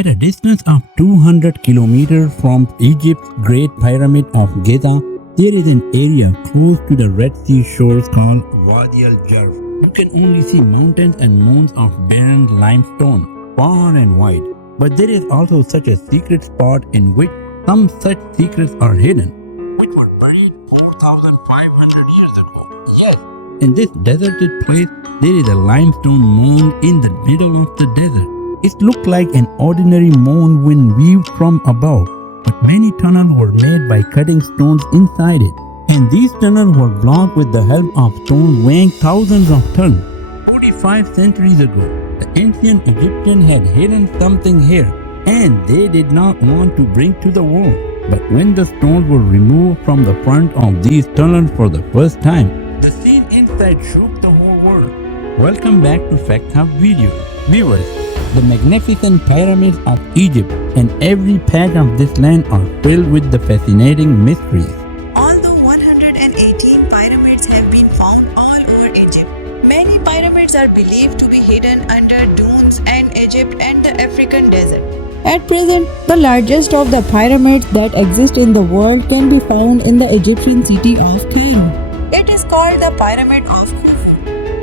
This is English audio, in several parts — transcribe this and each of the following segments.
At a distance of 200 kilometers from Egypt's Great Pyramid of Giza, there is an area close to the Red Sea shores called Wadi al-Jarf. You can only see mountains and mounds of barren limestone, far and wide. But there is also such a secret spot in which some such secrets are hidden, which were buried 4,500 years ago. Yes, in this deserted place, there is a limestone mound in the middle of the desert. It looked like an ordinary mound when viewed from above, but many tunnels were made by cutting stones inside it. And these tunnels were blocked with the help of stones weighing thousands of tons. 45 centuries ago, the ancient Egyptians had hidden something here, and they did not want to bring to the world. But when the stones were removed from the front of these tunnels for the first time, the scene inside shook the whole world. Welcome back to Fact Hub Video. Viewers, the magnificent pyramids of Egypt and every patch of this land are filled with the fascinating mysteries. Although 118 pyramids have been found all over Egypt, many pyramids are believed to be hidden under dunes in Egypt and the African desert. At present, the largest of the pyramids that exist in the world can be found in the Egyptian city of Cairo. It is called the Pyramid of Khufu.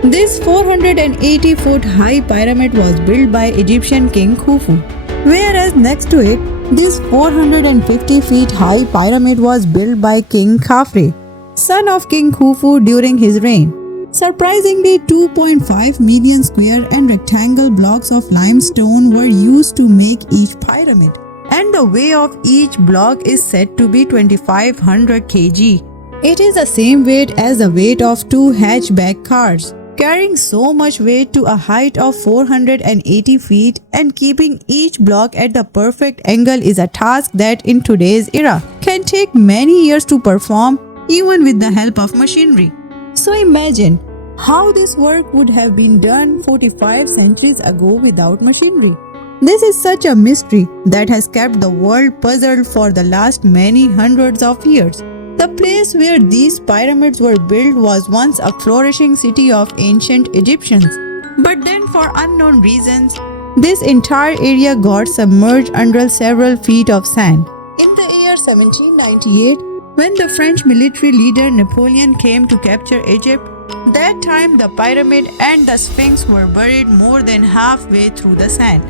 This 480-foot high pyramid was built by Egyptian King Khufu, whereas next to it, this 450 feet high pyramid was built by King Khafre, son of King Khufu during his reign. Surprisingly, 2.5 million square and rectangle blocks of limestone were used to make each pyramid, and the weight of each block is said to be 2500 kg. It is the same weight as the weight of two hatchback cars. Carrying so much weight to a height of 480 feet and keeping each block at the perfect angle is a task that in today's era can take many years to perform, even with the help of machinery. So imagine how this work would have been done 45 centuries ago without machinery. This is such a mystery that has kept the world puzzled for the last many hundreds of years. The place where these pyramids were built was once a flourishing city of ancient Egyptians. But then, for unknown reasons, this entire area got submerged under several feet of sand. In the year 1798, when the French military leader Napoleon came to capture Egypt, that time the pyramid and the Sphinx were buried more than halfway through the sand.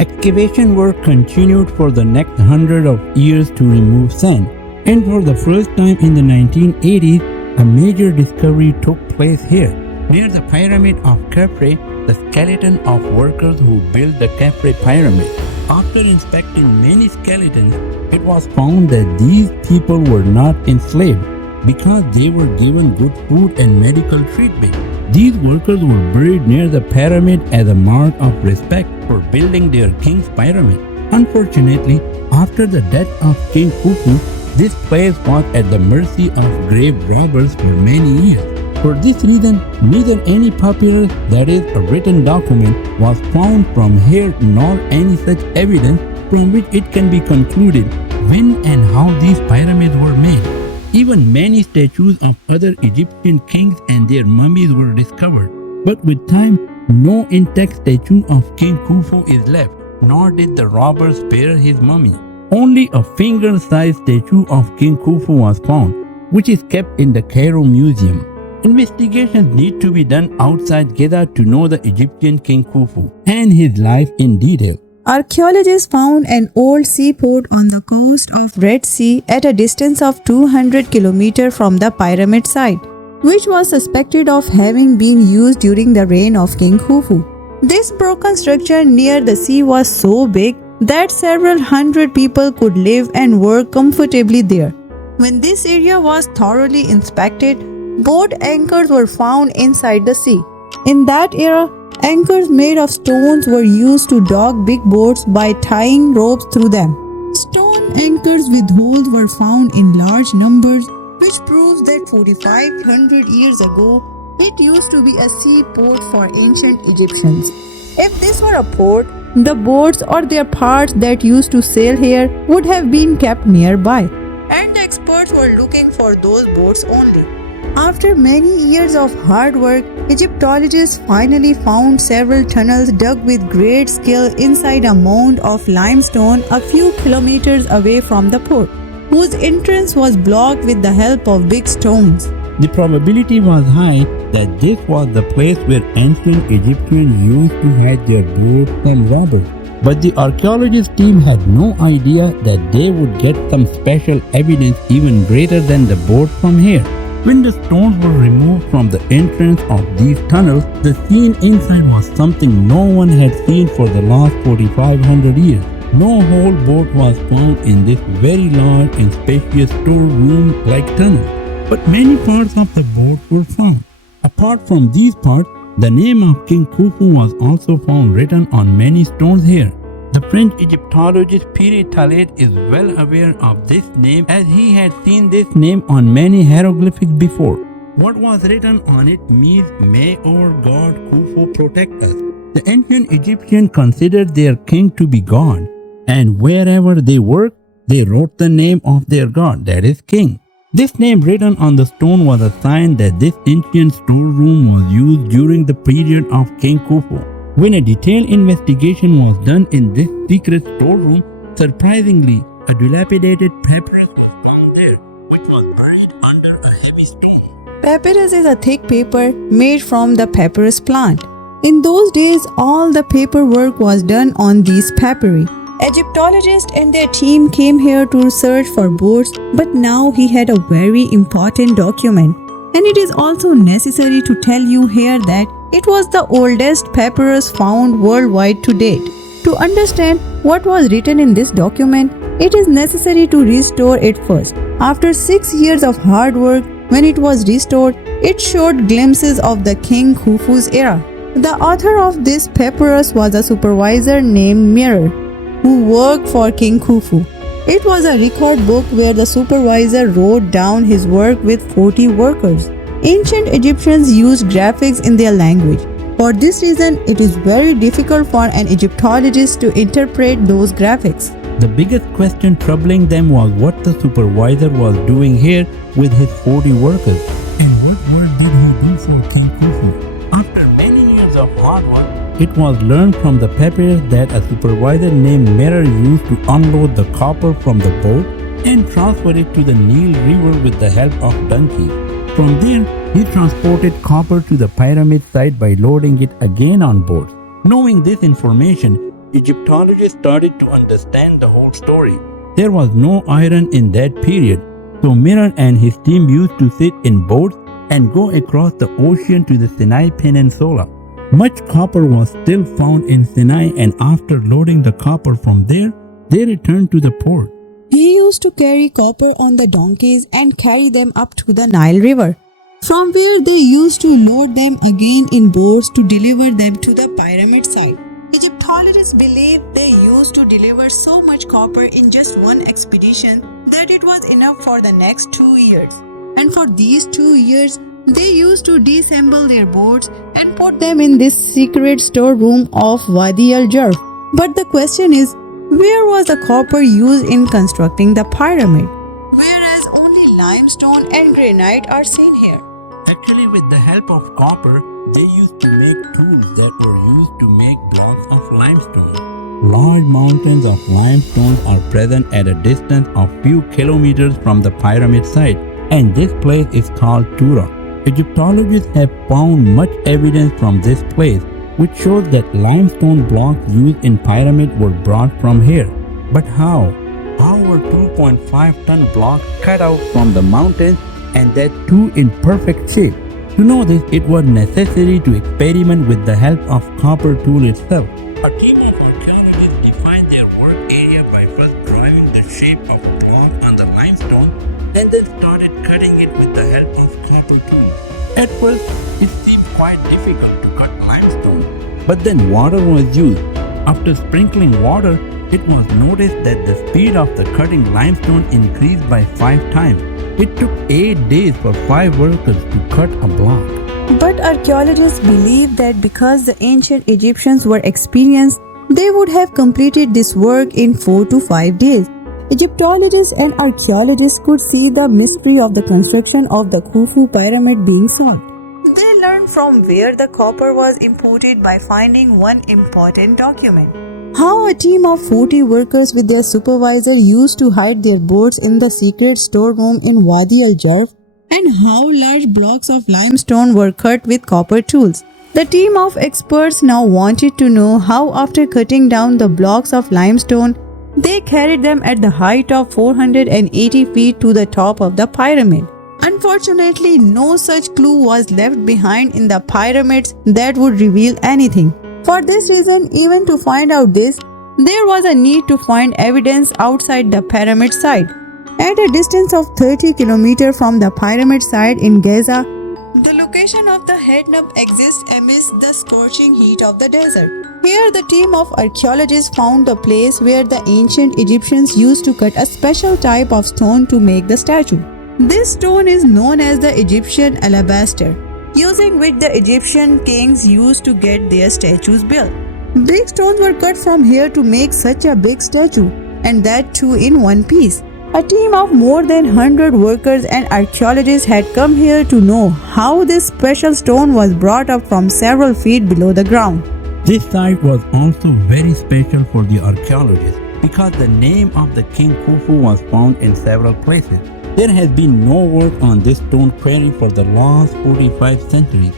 Excavation work continued for the next hundred of years to remove sand. And for the first time in the 1980s, a major discovery took place here. Near the Pyramid of Khafre, the skeleton of workers who built the Khafre Pyramid. After inspecting many skeletons, it was found that these people were not enslaved because they were given good food and medical treatment. These workers were buried near the pyramid as a mark of respect for building their king's pyramid. Unfortunately, after the death of King Khufu, this place was at the mercy of grave robbers for many years. For this reason, neither any papyrus, that is a written document, was found from here nor any such evidence from which it can be concluded when and how these pyramids were made. Even many statues of other Egyptian kings and their mummies were discovered. But with time, no intact statue of King Khufu is left, nor did the robbers spare his mummy. Only a finger-sized statue of King Khufu was found, which is kept in the Cairo Museum. Investigations need to be done outside Giza to know the Egyptian King Khufu and his life in detail. Archaeologists found an old seaport on the coast of Red Sea at a distance of 200 kilometers from the pyramid site, which was suspected of having been used during the reign of King Khufu. This broken structure near the sea was so big that several hundred people could live and work comfortably there. When this area was thoroughly inspected, boat anchors were found inside the sea. In that era, anchors made of stones were used to dock big boats by tying ropes through them. Stone anchors with holes were found in large numbers, which proves that 4,500 years ago, it used to be a seaport for ancient Egyptians. If this were a port, the boats or their parts that used to sail here would have been kept nearby, and the experts were looking for those boats only. After many years of hard work, Egyptologists finally found several tunnels dug with great skill inside a mound of limestone a few kilometers away from the port, whose entrance was blocked with the help of big stones. The probability was high that this was the place where ancient Egyptians used to hide their boats and robbers. But the archaeologist team had no idea that they would get some special evidence even greater than the boat from here. When the stones were removed from the entrance of these tunnels, the scene inside was something no one had seen for the last 4,500 years. No whole boat was found in this very large and spacious storeroom-like tunnel, but many parts of the boat were found. Apart from these parts, the name of King Khufu was also found written on many stones here. The French Egyptologist Pierre Talet is well aware of this name as he had seen this name on many hieroglyphics before. What was written on it means, "May our God Khufu protect us." The ancient Egyptians considered their king to be God, and wherever they worked, they wrote the name of their god, that is king. This name written on the stone was a sign that this ancient storeroom was used during the period of King Khufu. When a detailed investigation was done in this secret storeroom, surprisingly, a dilapidated papyrus was found there, which was buried under a heavy stone. Papyrus is a thick paper made from the papyrus plant. In those days, all the paperwork was done on these papyri. Egyptologists and their team came here to search for boats, but now he had a very important document. And it is also necessary to tell you here that it was the oldest papyrus found worldwide to date. To understand what was written in this document, it is necessary to restore it first. After 6 years of hard work, when it was restored, it showed glimpses of the King Khufu's era. The author of this papyrus was a supervisor named Mirror, who worked for King Khufu. It was a record book where the supervisor wrote down his work with 40 workers. Ancient Egyptians used graphics in their language. For this reason, it is very difficult for an Egyptologist to interpret those graphics. The biggest question troubling them was what the supervisor was doing here with his 40 workers. And what work did he do for King Khufu? After many years of hard work, it was learned from the papyrus that a supervisor named Mirror used to unload the copper from the boat and transfer it to the Nile River with the help of donkeys. From there, he transported copper to the pyramid site by loading it again on boats. Knowing this information, Egyptologists started to understand the whole story. There was no iron in that period, so Mirror and his team used to sit in boats and go across the ocean to the Sinai Peninsula. Much copper was still found in Sinai, and after loading the copper from there, they returned to the port. He used to carry copper on the donkeys and carry them up to the Nile River, from where they used to load them again in boats to deliver them to the pyramid site. Egyptologists believe they used to deliver so much copper in just one expedition that it was enough for the next 2 years. And for these 2 years, they used to disassemble their boats and put them in this secret storeroom of Wadi al-Jarf. But the question is, where was the copper used in constructing the pyramid? Whereas only limestone and granite are seen here. Actually, with the help of copper, they used to make tools that were used to make blocks of limestone. Large mountains of limestone are present at a distance of few kilometers from the pyramid site, and this place is called Tura. Egyptologists have found much evidence from this place, which shows that limestone blocks used in pyramid were brought from here. But how? How were 2.5-ton blocks cut out from the mountains, and that too in perfect shape? To know this, it was necessary to experiment with the help of copper tool itself. A team of archaeologists defined their work area by first drawing the shape of a block on the limestone and then started cutting it with the help of copper tool. At first, it seemed quite difficult to cut limestone, but then water was used. After sprinkling water, it was noticed that the speed of the cutting limestone increased by 5 times. It took 8 days for 5 workers to cut a block. But archaeologists believe that because the ancient Egyptians were experienced, they would have completed this work in 4 to 5 days. Egyptologists and archaeologists could see the mystery of the construction of the Khufu pyramid being solved. They learned from where the copper was imported by finding one important document. How a team of 40 workers with their supervisor used to hide their boats in the secret storeroom in Wadi al-Jarf, and how large blocks of limestone were cut with copper tools. The team of experts now wanted to know how, after cutting down the blocks of limestone, they carried them at the height of 480 feet to the top of the pyramid. Unfortunately, no such clue was left behind in the pyramids that would reveal anything. For this reason, even to find out this, there was a need to find evidence outside the pyramid site. At a distance of 30 km from the pyramid site in Giza, the location of the head nub exists amidst the scorching heat of the desert. Here, the team of archaeologists found the place where the ancient Egyptians used to cut a special type of stone to make the statue. This stone is known as the Egyptian alabaster, using which the Egyptian kings used to get their statues built. Big stones were cut from here to make such a big statue, and that too in one piece. A team of more than 100 workers and archaeologists had come here to know how this special stone was brought up from several feet below the ground. This site was also very special for the archaeologists because the name of the king Khufu was found in several places. There has been no work on this stone quarry for the last 45 centuries.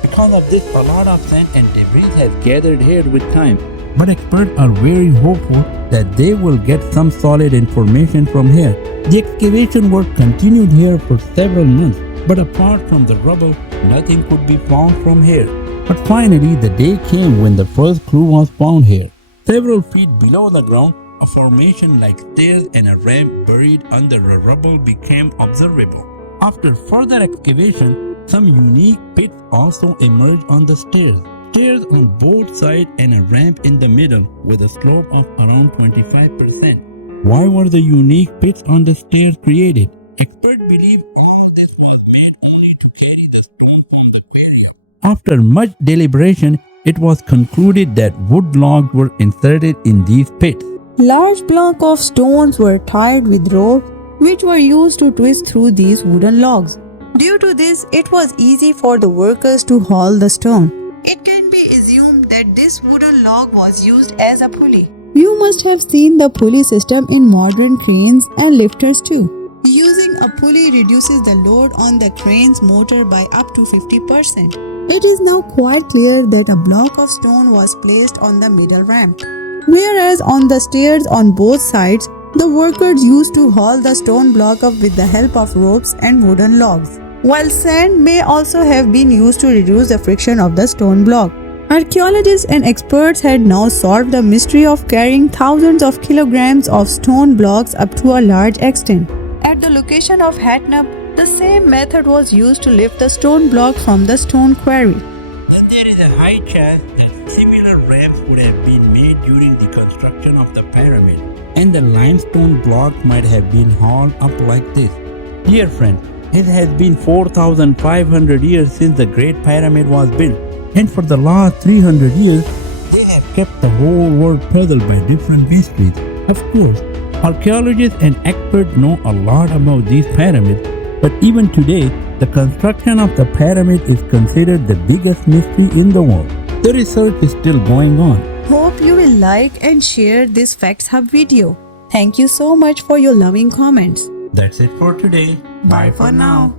Because of this, a lot of sand and debris has gathered here with time. But experts are very hopeful that they will get some solid information from here. The excavation work continued here for several months, but apart from the rubble, nothing could be found from here. But finally, the day came when the first clue was found here. Several feet below the ground, a formation like stairs and a ramp buried under the rubble became observable. After further excavation, some unique pits also emerged on the stairs. Stairs on both sides and a ramp in the middle with a slope of around 25%. Why were the unique pits on the stairs created? Experts believe all this was made only to carry the stone from the quarry. After much deliberation, it was concluded that wood logs were inserted in these pits. Large blocks of stones were tied with ropes, which were used to twist through these wooden logs. Due to this, it was easy for the workers to haul the stone. It can be assumed that this wooden log was used as a pulley. You must have seen the pulley system in modern cranes and lifters too. Using a pulley reduces the load on the crane's motor by up to 50%. It is now quite clear that a block of stone was placed on the middle ramp. Whereas on the stairs on both sides, the workers used to haul the stone block up with the help of ropes and wooden logs. While sand may also have been used to reduce the friction of the stone block. Archaeologists and experts had now solved the mystery of carrying thousands of kilograms of stone blocks up to a large extent. At the location of Hatnab, the same method was used to lift the stone block from the stone quarry. Then there is a high chance that similar ramps would have been made during the construction of the pyramid, and the limestone blocks might have been hauled up like this. Dear friend, it has been 4,500 years since the Great Pyramid was built, and for the last 300 years, they have kept the whole world puzzled by different mysteries. Of course, archaeologists and experts know a lot about these pyramids, but even today, the construction of the pyramid is considered the biggest mystery in the world. The research is still going on. Hope you will like and share this Facts Hub video. Thank you so much for your loving comments. That's it for today. Bye for now.